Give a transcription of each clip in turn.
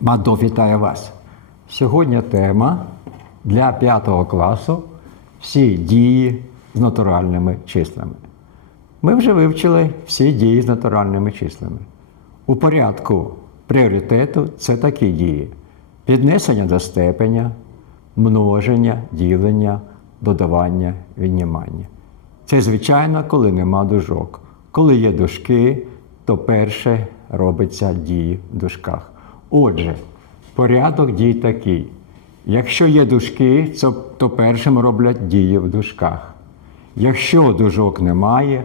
Мадо, вітаю вас. Сьогодні тема для 5 класу всі дії з натуральними числами. Ми вже вивчили всі дії з натуральними числами. У порядку пріоритету це такі дії: піднесення до степеня, множення, ділення, додавання, віднімання. Це, звичайно, коли нема дужок. Коли є дужки, то перше робиться дії в дужках. Отже, порядок дій такий. Якщо є дужки, то, першим роблять дії в дужках. Якщо дужок немає,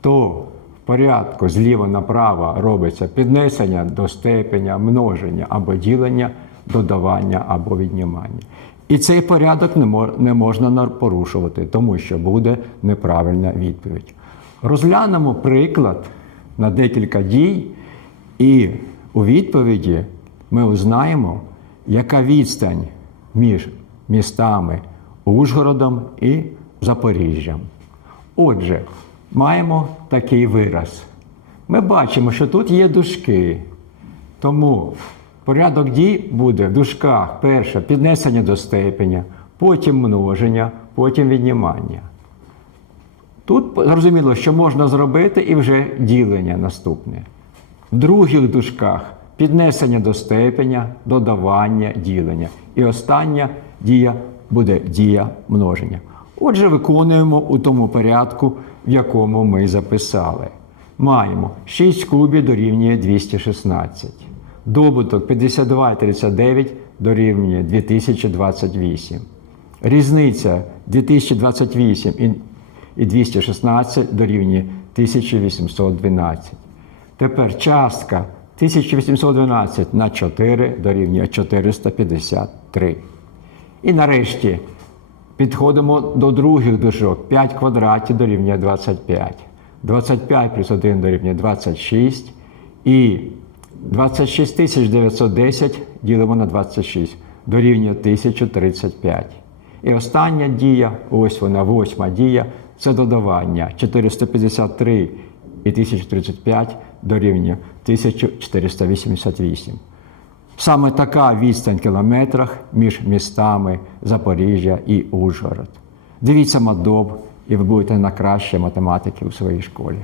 то в порядку зліва направо робиться піднесення до степеня, множення або ділення, додавання або віднімання. І цей порядок не можна порушувати, тому що буде неправильна відповідь. Розглянемо приклад на декілька дій, і у відповіді ми узнаємо, яка відстань між містами Ужгородом і Запоріжжям. Отже, маємо такий вираз. Ми бачимо, що тут є дужки. Тому порядок дій буде в дужках перше піднесення до степеня, потім множення, потім віднімання. Тут зрозуміло, що можна зробити і вже ділення наступне. В других дужках піднесення до степеня, додавання, ділення. І остання дія буде дія множення. Отже, виконуємо у тому порядку, в якому ми записали. Маємо 6 кубів дорівнює 216. Добуток 52 і 39 дорівнює 2028. Різниця 2028 і і 216 дорівнює 1812. Тепер частка 1812 на 4 дорівнює 453. І нарешті підходимо до других дужок. 5 квадратів дорівнює 25. 25 плюс 1 дорівнює 26. І 26 910 ділимо на 26 дорівнює 1035. І остання дія, ось вона, восьма дія, це додавання 453 і 1035 дорівнює 1488. Саме така відстань в кілометрах між містами Запоріжжя і Ужгород. Дивіться мадоб, і ви будете на краще математики у своїй школі.